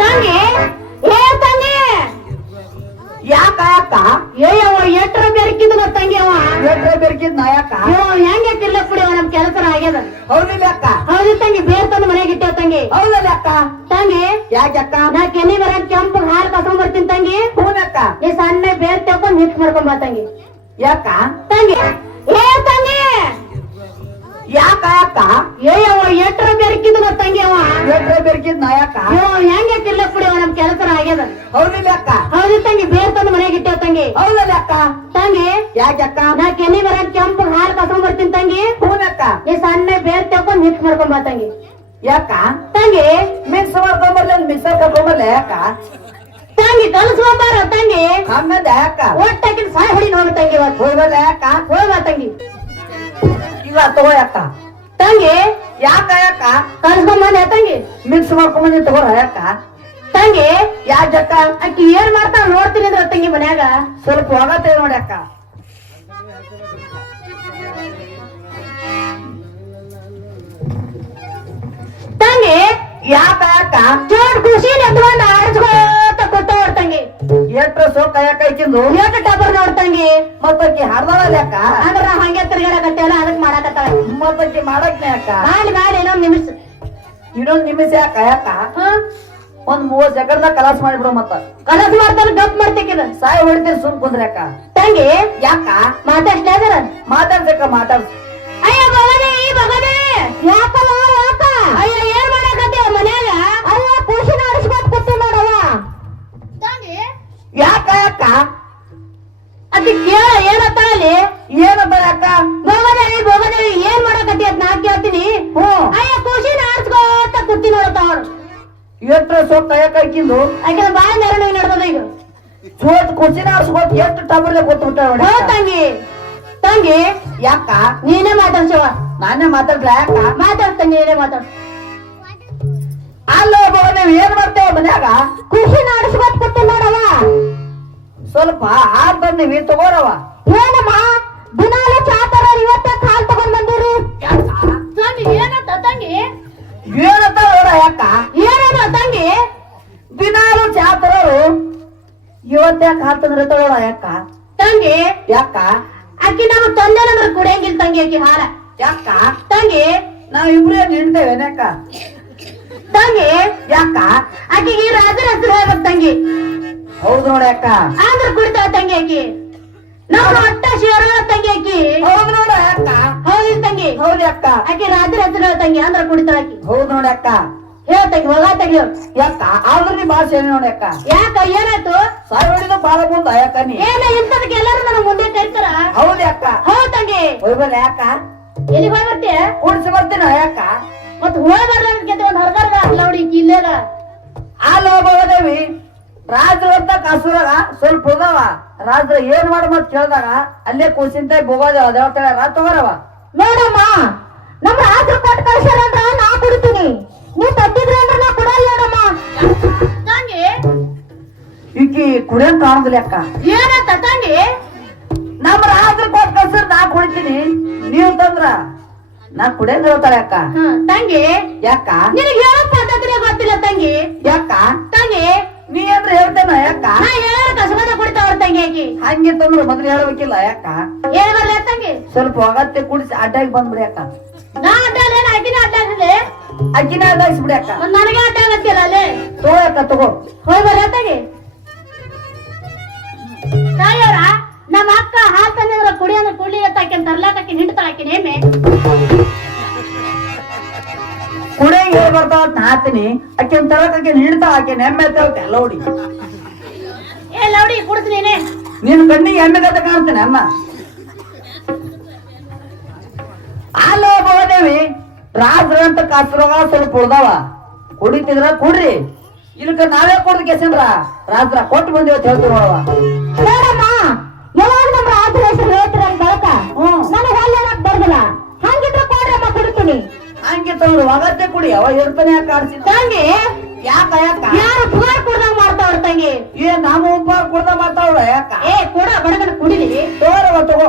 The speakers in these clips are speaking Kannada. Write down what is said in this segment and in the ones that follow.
ತಂಗಿ ಏ ತಂಗಿ ಯಾಕ ಯಾಕ ಏಯವ್ವ ಎಟ್ರ ಬೆರಕಿದ್ನ ತಂಗಿ ಅವ? ಎಟ್ರೆ ಬೆರಕಿದ್ನ ಯಾಕ? ಅಯ್ಯೋ, ಹೆಂಗೆ ಕಿಲ್ಲ ಕುಡಿ ನಮ್ ಕೆಲಸ ಆಗ್ಯದ? ಹೌದಿಲ್ಲ ಅಕ್ಕ. ಹೌದು ತಂಗಿ ಬೇರ್ ತಂದು ಮನೆಗೆ ಇಟ್ಟೇವ್ ತಂಗಿ. ಹೌದಲ್ಲ ಅಕ್ಕ. ತಂಗಿ ಯಾಕೆ ಅಕ್ಕ? ನಾ ಕೆನಿ ಬರ ಕೆಂಪು ಹಾಲು ಕಸ್ಕೊಂಡ್ ಬರ್ತೀನಿ ತಂಗಿ. ಹೂನಕ್ಕ ನೀ ಸಣ್ಣ ಬೇರ್ ತಕೊಂಡ್ ಹಿಟ್ ಮಾಡ್ಕೊಂಡ್ ಬಾ ತಂಗಿ. ಯಾಕ? ತಂಗಿ ಯಾಕ ಯಾಕ ಏಯವ್ವ ಎಟ್ರ ಬೆರಕಿದ ತಂಗಿ ಅವ? ಎಟ್ರ ಬೆರ್ಕಿದ್ ನಾ ಯಾಕ? ಹೆಂಗೆ ತಿರ್ಲ ಬಿಡಿ ನಮ್ ಕೆಲಸ ಆಗ್ಯದ? ಹೌದಿಲ್ಲ ಅಕ್ಕ. ಹೌದು ತಂಗಿ ಬೇರ್ ತಂದು ಮನೆಗೆ ಇಟ್ಟೇವ್ ತಂಗಿ. ಹೌದಲ್ಲ ಅಕ್ಕ. ತಂಗಿ ಯಾಕೆ ಅಕ್ಕ? ನಾ ಕೆನಿ ಬರ ಕೆಂಪು ಹಾಲು ಕಸ್ಕೊಂಡ್ ಬರ್ತೀನಿ ತಂಗಿ. ಹೂನಕ್ಕ ನೀ ಸಣ್ಣ ಬೇರ್ ತಕೊಂಡ್ ಹಿಟ್ ಮಾಡ್ಕೊಂಡ್ ಬಾ ತಂಗಿ. ಯಾಕ? ತಂಗಿ. ಮಿಕ್ಸ್ ಮಾಡ್ಕೊಂಬರ್ಲಿ ಮಿಕ್ಸರ್ ಕರ್ಕೊಂಬರ್ಲಿ ಯಾಕ? ತಂಗಿ ಕಲ್ಸ್ಕೊಂಬಾರ ತಂಗಿ. ಹಂಗಂದ ಅಕ್ಕ ಒಟ್ಟಾಕಿನ ಸಾಯ್ ಹೊಡಿ ನೋಡಿ ತಂಗಿ ಇವತ್ತು. ಅಕ್ಕ ಯಾಕ? ಹೋಗ್ಬಾ ತಂಗಿ. ಇಲ್ಲ ತಗೋ ತಂಗಿ, ಯಾಕ ಯಾಕ ಕಲ್ಸ್ಕೊಂಬಂದೆ ತಂಗಿ? ಮಿಕ್ಸ್ ಮಾಡ್ಕೊಂಬಂದಿ ತಗೋರ ಯಾಕ ತಂಗಿ, ಯಾ ಜಕ್ಕ? ಅಕ್ಕಿ ಏನ್ ಮಾಡ್ತಾಳ ನೋಡ್ತೀನಿ ಅಂದ್ರ ತಂಗಿ ಮನ್ಯಾಗ. ಸ್ವಲ್ಪ ಹೋಗತ್ತೆ ನೋಡಿ ಅಕ್ಕ ತಂಗಿ, ಯಾಕ ಯಾಕ ಜೋಡ್ ಖುಷಿ ಕೂತವ್ರ ತಂಗಿ ಎಟ್ರ ಸೋಕ ಯಾಕ ಐಕಿಂದು ಎಷ್ಟು ಟಬರ್ ನೋಡ್ತಂಗಿ ಮತ್ತಕ್ಕಿ ಹರ್ದಾಳ ಯಾಕ? ಅಂದ್ರ ಹಂಗೆ ತಿರ್ಗಾಡಕತ್ತೇವಲ್ಲ ಅದಕ್ ಮಾಡಾಕತ್ತಾಳ. ಮತ್ತಕ್ಕಿ ಮಾಡಕ್ನೆ ಯಾಕ? ಮಾಡಿ ಮಾಡಿ ಇನ್ನೊಂದ್ ನಿಮಿಷ. ಇನ್ನೊಂದ್ ನಿಮಿಷ ಯಾಕ ಒಂದ್ ಮೂವತ್ ಸೆಕೆಂಡ್ ಕಲಾಸ್ ಮಾಡಿಬಿಡು ಮತ್ತ. ಕಲಸ್ ಮಾಡ್ತಾರ ಗಪ್ ಮಾಡ್ತಿಕ್ಕಿದ ಸಾಯಿ ಹೊಡಿತೀರಿ ಸುಮ್ ಕುಂದ್ರ ಯಾಕ? ತಂಗಿ? ಯಾಕ? ಮಾತಾಡ್ಸ್ಲೇ ಮಾತಾಡ್ಸಕ್ಕ ಮಾತಾಡ್ಸ. ಅಯ್ಯ ಬಗದೇ ಈ ಬಗದೇ ಯಾಕಲ್ಲ ಯಾಕ ಅಯ್ಯ ಏನ್ ಮಾಡಕತ್ತೀವ ಮನ್ಯಾಗ ಅಯ್ಯ ಖುಷಿ ನಡೆಸ್ಕೊತ್ ಕೂತಿ ನೋಡವ ತಂಗಿ ಯಾಕ ಯಾಕ ಅದಿ ಕೇಳ ಏನತ್ತ ಅಲ್ಲಿ ಏನಪ್ಪ ಯಾಕ ಭೋಗದೇವಿ ಭೋಗದೇವಿ ಏನ್ ಮಾಡಕತ್ತಿ ಅಂತ ನಾ ಕೇಳ್ತೀನಿ. ಅಯ್ಯ ಖುಷಿ ಕುತ್ತಿ ನೋಡತ್ತ ಅವ್ರು. ಎತ್ತ ಸೊತ್ತ ಯಾಕ ಐಕಿಂದು ಯಾಕೆ ಬಾಳ ಮೆರವಣಿಗೆ ನಡ್ದದ ಈಗ. ಸೋತ್ ಖುಷಿ ನಾಡ್ಸ್ಕೋತ ಎಷ್ಟು ಟಬರ್ಲೆ ಕೂತ್ಬಿಟ್ಟ ತಂಗಿ. ತಂಗಿ. ಯಾಕ? ನೀನೇ ಮಾತಾಡ್ಸವ ನಾನೇ ಮಾತಾಡ್ಲ ಯಾಕ? ಮಾತಾಡ್ತಂಗಿ ನೀನೇ ಮಾತಾಡ್. ಅಲ್ಲೋ ಮಗ ನೀವ್ ಏನ್ ಮಾಡ್ತೇವ ಮನ್ಯಾಗ? ಖುಷಿ ನಡೆಸ್ಕೊತ್ ನೋಡವ ಸ್ವಲ್ಪ ಹಾಲ್ ತಂದಿವಿ ತಗೋರವ ಏನಮ್ಮ ದಿನಾಲು ಚಾತರ ಇವತ್ತ ಕಾಲ್ ತಗೊಂಡ್ ಬಂದಿರಿ. ತಂಗಿ ಏನಂತ ತಂಗಿ? ಏನಂತ ನೋಡ ಯಾಕ? ಏನೇನು ತಂಗಿ? ದಿನಾಲು ಚಾ ತರೋರು ಇವತ್ತ್ಯಾಕ ಹಾಲ್ ತಂದ್ರೆ ತಗೋಳ ಯಾಕ? ತಂಗಿ ಯಾಕ? ಅಕ್ಕಿ ನಾವು ತಂದೆ ಅಂದ್ರೆ ಕುಡಿಯಂಗಿಲ್ಲ ತಂಗಿ ಅಕ್ಕಿ ಹಾಲ. ಯಾಕ? ತಂಗಿ ನಾವ್ ಇಬ್ರೇ ನಿಂತೇವೆ ಯಾಕ? ತಂಗಿ ಯಾಕ? ಆಕಿಗೆ ರಾಜರ ಹೆಸರು ಹೇಳ್ಬೇಕು ತಂಗಿ. ಹೌದು ನೋಡಿ ಅಕ್ಕ. ಆದ್ರ ಕುಡಿತಾಳ ತಂಗಿ ಆಕಿ. ನಾವು ಅಟ್ಟ ಶಿವರ ತಂಗಿ ಆಕಿ. ಹೌದು ನೋಡ ಅಕ್ಕ. ಹೌದು ತಂಗಿ? ಹೌದು ಅಕ್ಕ. ಆಕಿ ರಾತ್ರಿ ಹೇಳ ತಂಗಿ ಅಂದ್ರ ಕುಡಿತಾಳ ಆಕಿ. ಹೌದು ನೋಡಿ ಅಕ್ಕ. ಹೇಳ ತಂಗಿ ಹೋಗ ತಂಗಿ ಯಾಕ? ಆದ್ರ ನೀ ಭಾಷೆ ನೋಡಿ ಅಕ್ಕ. ಯಾಕ ಏನಾಯ್ತು? ಸಾಯಿ ಹೊಡಿದ ಬಾಳ ಮುಂದ ಯಾಕ ನೀ? ಏನ ಇಂತದಕ್ಕೆ ಎಲ್ಲರೂ ನನ್ನ ಮುಂದೆ ಕರಿತಾರ? ಹೌದು ಅಕ್ಕ. ಹೌದು ತಂಗಿ. ಹೋಗ್ಬಲ್ಲ ಯಾಕ? ಎಲ್ಲಿ ಹೋಗಿ ಬರ್ತೀಯ? ಕುಡಿಸಿ ಬರ್ತೀನ ಯಾಕ? ಮತ್ ಹೋಗಿ ಬರ್ಲ ಅಂತ ಒಂದ್ ಹರ್ದಾರ್ಗ ಅಲ್ಲ ಹುಡಿ ಆ ಅಲ್ಲಿ ಹೋಗದೇವಿ ರಾಜ್ರ ಅಂತ ಕಾಸೂರಾಗ ಸ್ವಲ್ಪ ಹೋದವ ರಾಜ್ರ ಏನ್ ಮಾಡ ಮತ್ ಕೇಳ್ದಾಗ ಅಲ್ಲೇ ಕೂಸಿಂತ ಬೋಗೋದವ ದೇವತಾಳ ರಾ ತಗೋರವ. ನೋಡಮ್ಮ ನಮ್ಮ ರಾಜ್ರ ಕೊಟ್ಟು ಕಳ್ಸ್ಯಾರ ಅಂದ್ರ ನಾ ಕುಡಿತೀನಿ. ನೀವ್ ತಟ್ಟಿದ್ರ ಅಂದ್ರ ನಾ ಕೊಡಲ್ಲ ನೋಡಮ್ಮ. ತಂಗಿ. ಈಕಿ ಕುಡಿಯಂಗ್ ಕಾಣುದಿಲ್ಲ ಅಕ್ಕ. ಏನ ತಂಗಿ? ನಮ್ಮ ರಾಜ್ರ ಕೊಟ್ಟು ಕಳ್ಸಿರ್ ನಾ ಕುಡಿತೀನಿ. ನೀವ್ ತಂದ್ರ ನಾ ಕುಡಿಯಂಗ್ ಹೇಳ್ತಾಳೆ ಅಕ್ಕ. ಹ, ತಂಗಿ. ಯಾಕ? ನಿನಗೆ ಹೇಳೋ ಪದ್ಧತಿನೇ ಗೊತ್ತಿಲ್ಲ ತಂಗಿ. ಯಾಕ? ತಂಗಿ ಹೇಳ್ತಾನ ಯಾಕ? ನಾ ಹೇಳ ಕಸಬದ ಕುಡಿತಾವ್ರ ತಂಗಿ ಆಕಿ ಹಂಗಿತ್ತಂದ್ರ ಮೊದ್ಲು ಹೇಳ್ಬೇಕಿಲ್ಲ ಯಾಕ? ಏನ್ ಬರ್ಲ ತಂಗಿ. ಸ್ವಲ್ಪ ಅಗತ್ಯ ಕುಡಿಸಿ ಅಡ್ಡಾಗಿ ಬಂದ್ಬಿಡಿ ಅಕ್ಕ ನಾ ಅಡ್ಡ ಅಕ್ಕಿನ ಆಕಿನ ಅಡ್ಡ ಆಗದೆ ಅಕ್ಕಿನ ಅಡ್ಡಾಗಿಸ್ಬಿಡಿ ಅಕ್ಕ ಒಂದ್ ನನಗೆ ಅಡ್ಡ ಆಗತ್ತಿಲ್ಲ ಅಲ್ಲೇ. ತಗೋ ಅಕ್ಕ ತಗೋ. ಹೋಯ್ ಬರ್ಲ ತಂಗಿ. ತಾಯಿಯವ್ರ ನಮ್ಮ ಅಕ್ಕ ಹಾಲ್ ತಂದಿದ್ರ ಕುಡಿ ಅಂದ್ರೆ ಕುಡಿ ಅಂತ ಆಕಿನ ತರ್ಲಾಕ ಹಿಂಡ್ತಾಳ ಆಕಿನ ಏಮೆ ಕುಡಿಯಂಗ್ ಹೇಳಿ ಬರ್ತಾವ ಅಂತ ಹಾತೀನಿ ಆಕೆ ತರಕ ಆಕೆ ಹಿಡ್ತಾವ ಆಕೆ ನೆಮ್ಮೆ ತಗೋತೆ ಲೌಡಿ. ಏ ಲೌಡಿ ಕುಡ್ತೀನಿ ನೀನೆ. ಕಣ್ಣಿಗೆ ಎಮ್ಮೆ ಕತೆ ಕಾಣ್ತೇನೆ ಅಮ್ಮ. ಅಲ್ಲೋ ಭವದೇವಿ ರಾಜ್ರ ಅಂತ ಕಾಸ್ರೋಗ ಸ್ವಲ್ಪ ಉಳ್ದಾವ. ಕುಡಿತಿದ್ರ ಕುಡ್ರಿ. ಇಲ್ಕ ನಾವೇ ಕೊಡ್ದು ಕೆಸನ್ರ ರಾಜ್ರ ಕೊಟ್ಟು ಬಂದಿವ ಅಂತ ಹೇಳ್ತೀವಿ ಹಂಗೆ ಒಗತ್ತೆ ಅಗತ್ಯ ಕುಡಿ ಅವ ಇರ್ತಾನೆ ಯಾಕೆ ಆಡ್ಸಿದ? ತಂಗಿ ಯಾಕ ಯಾಕ? ಯಾರು ಪುಗಾರ್ ಕುಡ್ದಂಗ್ ಮಾಡ್ತಾವ್ರ ತಂಗಿ? ಏ ನಮ್ಮ ಉಪ್ಪಾರ ಕುಡ್ದ ಮಾತಾಡ ಯಾಕ? ಏ ಕೊಡ ಬಡಗನ ಕುಡಿಲಿ. ತೋರವ ತಗೋ.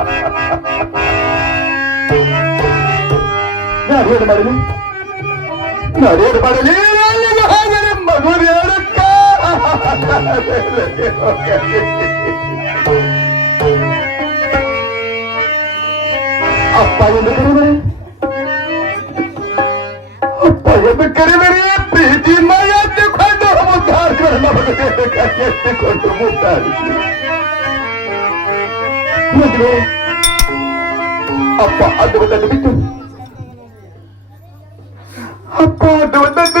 ನಾರೇಡ್ ಮಾಡಲಿ ನಾರೇಡ್ ಮಾಡಲಿ ಮಗುರ್ ಯಾರಕ್ಕ ಅಪ್ಪ ಎಂದು ಕರಿಬೇಡಿ ಅಪ್ಪ ಎಂದು ಕರಿಬೇಡಿ ಪ್ರೀತಿ ಮಾಯ ಎತ್ತಿಕೊಂಡು ಮುದ್ದಾರಿಕೊಂಡು ಮುದ್ದಾರಿ ಮದುವೆ அப்பா அது வந்து அப்பா அது வந்து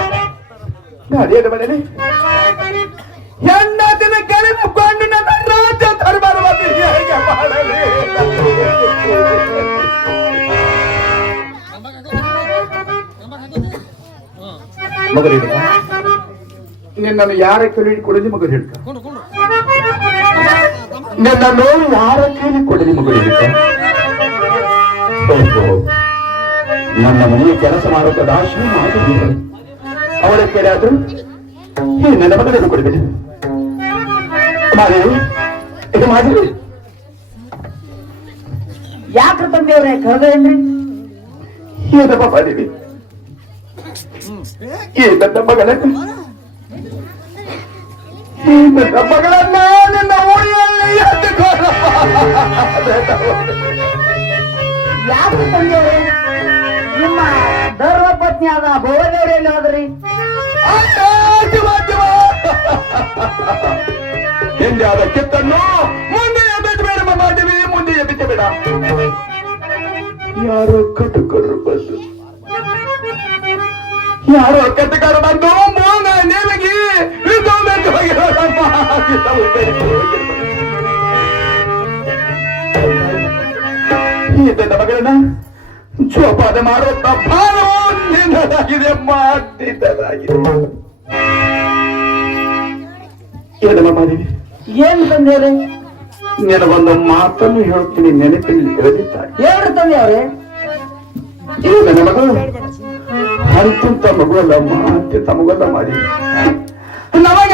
ನಾನೇನು ಮಾಡಲಿ ಹೆಣ್ಣದಿನ ಮುಕ್ಕೊಂಡು ನನ್ನ ರಾಜ್ಯ ಧರ್ಮವನ್ನು ಹೇಗೆ ನಿನ್ನನ್ನು ಯಾರ ಕೇಳಿ ಕೊಡಲಿ ಮಗು ಹೇಳ್ಕ ನಿನ್ನನ್ನು ಯಾರ ಕೇಳಿ ಕೊಡಲಿ ಮಗು ಹೇಳ್ಕ ನನ್ನ ಮನೆಯ ಕೆಲಸ ಮಾಡುತ್ತ ದಾಶಿ ಅವಳ ಕೇಳಾದ್ರು ಈ ನನ್ನ ಮಗನನ್ನು ಕೊಡಬೇಡಿ ಮಾದೇವಿ ಇದು ಮಾದೇವಿ. ಯಾಕ್ರ ಬಂದೇವ್ರೆ ಕರೆದೇನ್ರಿ ಏನಪ್ಪ ಮಾದೇವಿ. ಈ ನನ್ನ ಮಗಳನ್ನು ಈ ನನ್ನ ಮಗಳನ್ನ ನಿನ್ನ ಊರಿನಲ್ಲಿ ಎತ್ತಿಕೊಳ್ಳಪ್ಪ. ಯಾಕ್ರ ತಂದೆಯವ್ರೆ ನಿಮ್ಮ ಧರ್ಮ ಪತ್ನಿ ಆದ ಭುವದೇವ್ರ ಎಲ್ಲಿ ಹೋದ್ರಿ ಅಯ್ಯೋ, ಶಿವ, ಶಿವ. ಹಿಂದೆ ಆದ ಕಿತ್ತನ್ನು ಮುಂದೆ ಎಬ್ಬಿಸಬೇಡ ಮಾದೇವಿ ಮುಂದೆ ಎಬ್ಬಿಸಬೇಡ ಯಾರೋ ಕಟುಕರು ಬಂದು. ಯಾರೋ ಕಟುಕರು ಬಂದು ಮೋನ ನೇಮಿಗೆ ವಿಧೋಮೆಂದು ಹೋಗಿರೋರಮ್ಮ. ವಿಧೋಮೆಂದು ಹೋಗಿರೋರು. ಈ ನನ್ನ ಮಗಳನ್ನ? ಜೋಪಾನ ಮಾಡೋ ನಿನ್ನದಾಗಿದೆ ಮಾಡಿದ್ದದಾಗಿದೆ. ಏನಮ್ಮ ಮಾಡಿದೆ ಏನ್ ತಂದೆಯವ್ರೆ ನಿನಗೊಂದು ಮಾತನ್ನು ಹೇಳ್ತೀನಿ ನೆನಪಿನಲ್ಲಿ ಇರದಿದ್ದಾಳೆ ಏನು ತಂದೆಯವ್ರೆ ಇದು ನನ್ನ ಮಗಳು. ಅಂತಿಂತ ಮಗುವಲ್ಲಮ್ಮ ಮಾತೆ ತಮಗಲ್ಲ ಮಾಡಿ ನಮಗೆ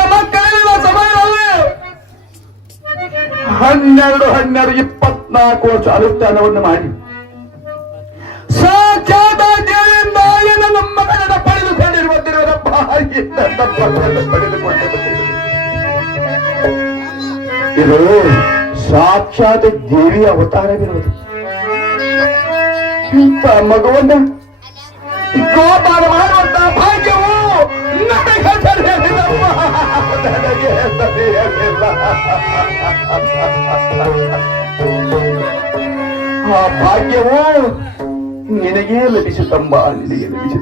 ಹನ್ನೆರಡು ಹನ್ನೆರಡು, ಇಪ್ಪತ್ನಾಲ್ಕು ವರ್ಷ ಅನುಷ್ಠಾನವನ್ನು ಮಾಡಿ. ನಮ್ಮ ಮಗಳನ್ನ ಪಡೆದುಕೊಂಡಿರುವ ಇದು ಸಾಕ್ಷಾತ್ ದೇವಿಯ ಅವತಾರವಿರುವುದು. ಮಗುವನ್ನ ಗೋಪಾಲ ನನಗೆ. ಆ ಭಾಗ್ಯವು ನಿನಗೇ ಲಭಿಸುತ್ತಂಬ ನಿನಗೆ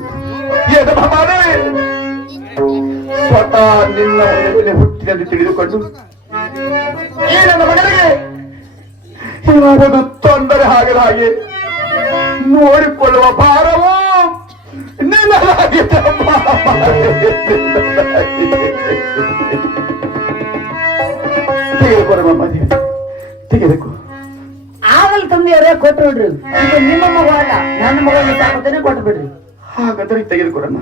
ಸ್ವತಃ ನಿನ್ನ ಮನೆಯಲ್ಲಿ ತಿಳಿದುಕೊಂಡು ಈ ಮಗನಿಗೆ ತೊಂದರೆ ಹಾಗೆ ನೋಡಿಕೊಳ್ಳುವ ಭಾರವು ನಿನ್ನಲಾಗಿದೆ ತಂದು ಯಾರೇ ತೆಗೆದುಕೋ ಆಗಲ್ ಕೊಟ್ಟು ಬಿಡ್ರಿ ಇದು ನಿಮ್ಮ ಮಗ ಅಲ್ಲ ನನ್ನ ಮಗನ ತಾಕತ್ತೇನೆ ಕೊಟ್ಟು ಬಿಡ್ರಿ ಹಾಗಾದ್ರೆ ತೆಗೆದುಕೊಡಮ್ಮ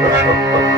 Yeah.